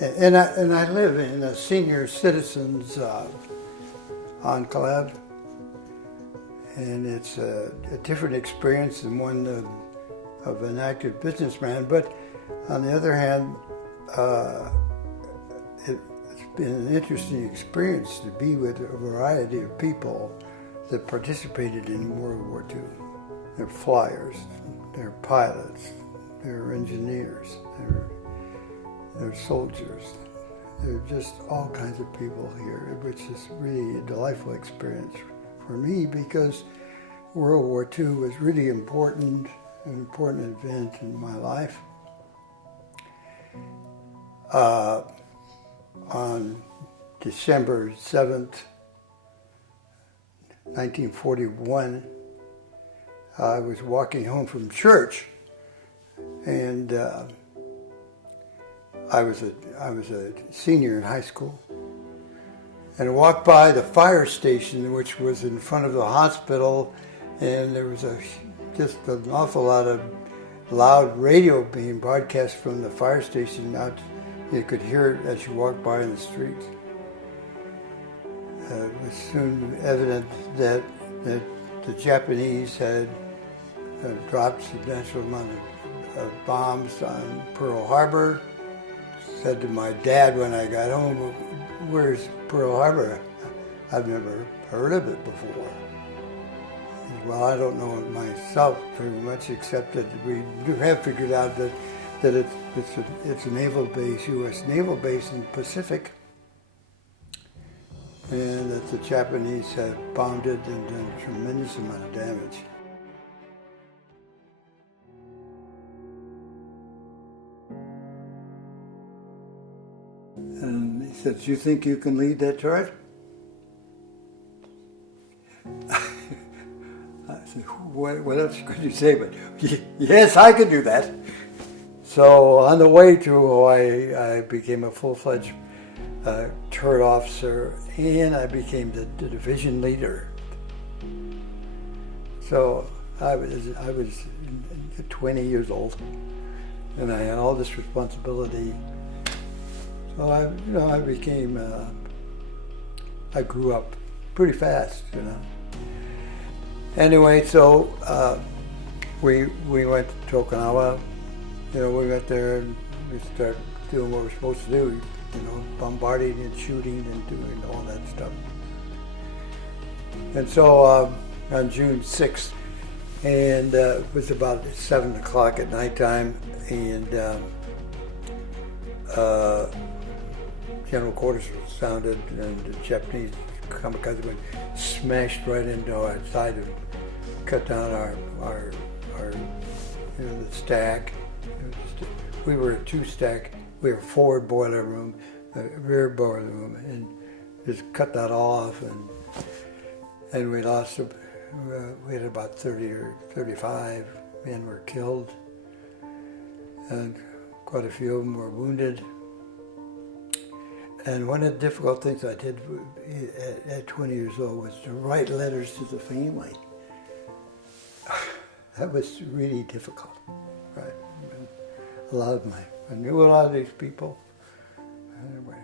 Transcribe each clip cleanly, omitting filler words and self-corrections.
And I live in a senior citizens enclave, and it's a different experience than one of an active businessman. But on the other hand, it's been an interesting experience to be with a variety of people that participated in World War II. They're flyers, they're pilots, they're engineers, they're soldiers. They're just all kinds of people here, which is really a delightful experience for me because World War II was really an important event in my life. On December 7th, 1941, I was walking home from church, and I was a senior in high school, and I walked by the fire station, which was in front of the hospital, and there was just an awful lot of loud radio being broadcast from the fire station out. You could hear it as you walked by in the street. It was soon evident that the Japanese had dropped a substantial amount of bombs on Pearl Harbor. Said to my dad when I got home, "Where's Pearl Harbor? I've never heard of it before." He said, "Well, I don't know it myself very much, except that we have figured out that it's a naval base, U.S. naval base in the Pacific, and that the Japanese have bombed it and done a tremendous amount of damage." And he said, "Do you think you can lead that charge?" I said, what else could you say? But yes, I can do that. So on the way to Hawaii, I became a full-fledged turret officer, and I became the division leader. So I was 20 years old, and I had all this responsibility. So I grew up pretty fast, Anyway, so we went to Okinawa. We went there and we started doing what we're supposed to do, bombarding and shooting and doing all that stuff. And so on June 6th, and it was about 7 o'clock at nighttime, and General Quarters was sounded, and the Japanese kamikaze went smashed right into our side and cut down our the stack. We were a two-stack. We were a forward boiler room, a rear boiler room, and just cut that off, and we lost. We had about 30 or 35 men were killed, and quite a few of them were wounded. And one of the difficult things I did at 20 years old was to write letters to the family. That was really difficult, right? I knew a lot of these people. Anyway.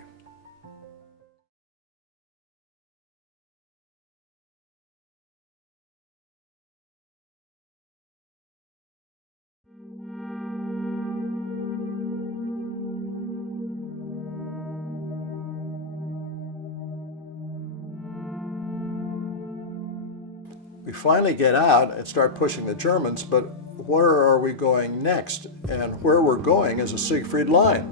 We finally get out and start pushing the Germans, but where are we going next? And where we're going is a Siegfried line.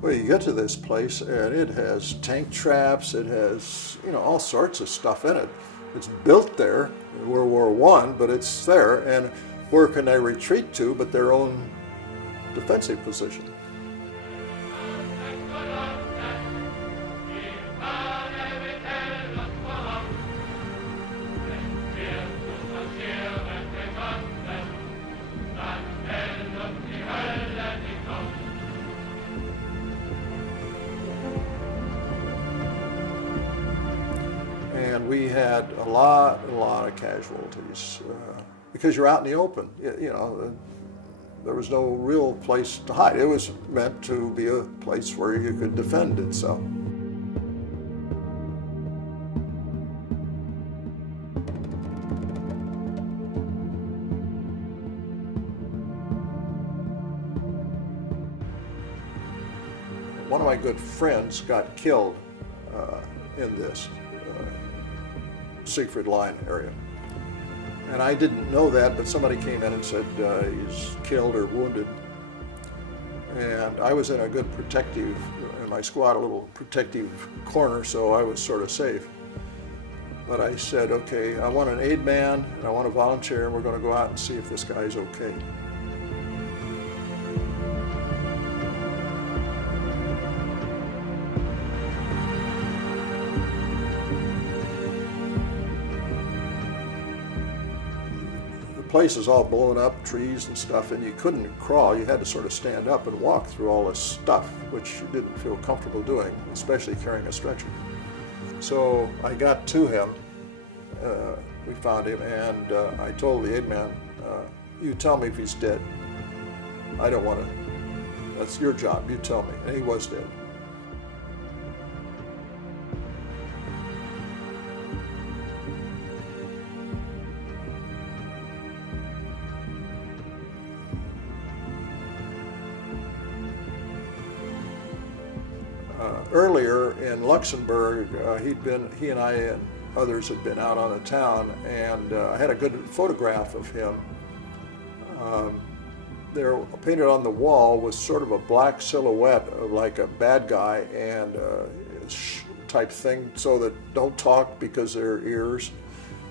Well, you get to this place and it has tank traps, it has, all sorts of stuff in it. It's built there in World War I, but it's there, and where can they retreat to but their own defensive position? And and we had a lot of casualties because you're out in the open. You know, there was no real place to hide. It was meant to be a place where you could defend itself. One of my good friends got killed in this Siegfried Line area. And I didn't know that, but somebody came in and said he's killed or wounded. And I was in a good protective, in my squad, a little protective corner, so I was sort of safe. But I said, okay, I want an aid man, and I want a volunteer, and we're going to go out and see if this guy's okay. The place is all blown up, trees and stuff, and you couldn't crawl. You had to sort of stand up and walk through all this stuff, which you didn't feel comfortable doing, especially carrying a stretcher. So I got to him, we found him, and I told the aid man, you tell me if he's dead. I don't want to, that's your job, you tell me. And he was dead. Earlier in Luxembourg, he and I and others had been out on the town, and I had a good photograph of him. There, painted on the wall, was sort of a black silhouette of like a bad guy and type thing, so that don't talk because they're ears.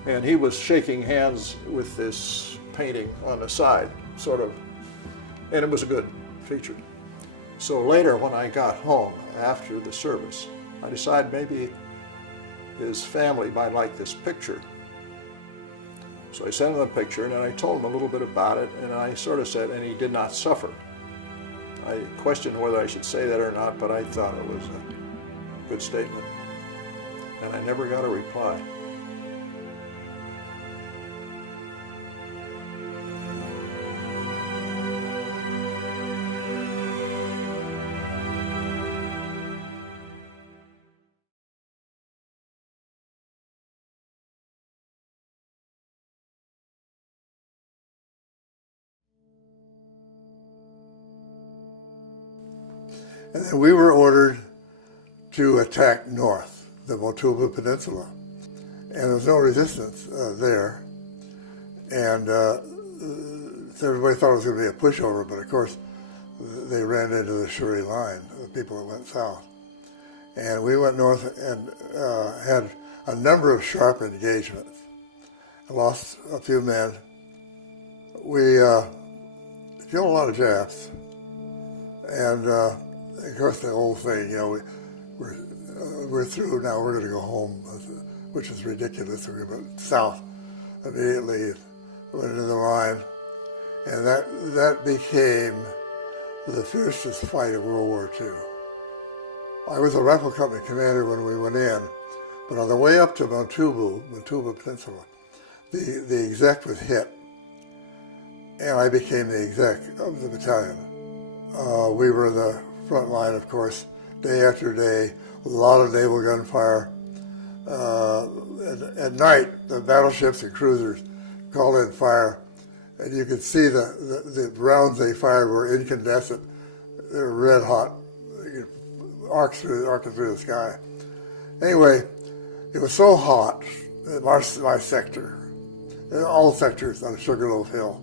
And he was shaking hands with this painting on the side, sort of, and it was a good feature. So later, when I got home after the service, I decided maybe his family might like this picture. So I sent him the picture, and then I told him a little bit about it, and I sort of said, and he did not suffer. I questioned whether I should say that or not, but I thought it was a good statement. And I never got a reply. And then we were ordered to attack north, the Motuba Peninsula. And there was no resistance there. And everybody thought it was going to be a pushover, but of course they ran into the Shuri line, the people that went south. And we went north and had a number of sharp engagements. I lost a few men. We killed a lot of Japs. And of course, the whole thing, you know, we're through now. We're going to go home, which is ridiculous. We went south immediately, went into the line, and that became the fiercest fight of World War II. I was a rifle company commander when we went in, but on the way up to Motuba Peninsula, the exec was hit, and I became the exec of the battalion. We were in the front line, of course, day after day, with a lot of naval gunfire. At night, the battleships and cruisers called in fire, and you could see the rounds they fired were incandescent. They were red hot, arcing through the sky. Anyway, it was so hot that my sector, all sectors on Sugarloaf Hill,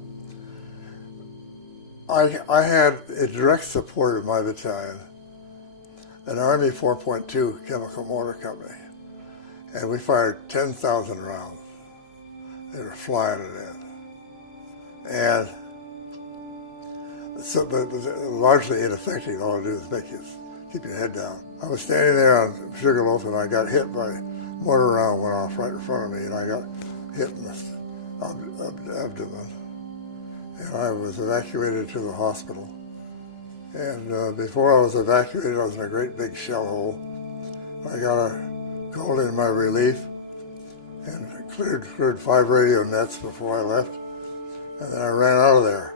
I had a direct support of my battalion, an Army 4.2 chemical mortar company, and we fired 10,000 rounds. They were flying it in. And so, but it was largely ineffective. All it do is make you keep your head down. I was standing there on Sugarloaf, and I got hit by a mortar round went off right in front of me, and I got hit in the abdomen. And I was evacuated to the hospital. And before I was evacuated, I was in a great big shell hole. I got a called in my relief, and cleared 5 radio nets before I left, and then I ran out of there.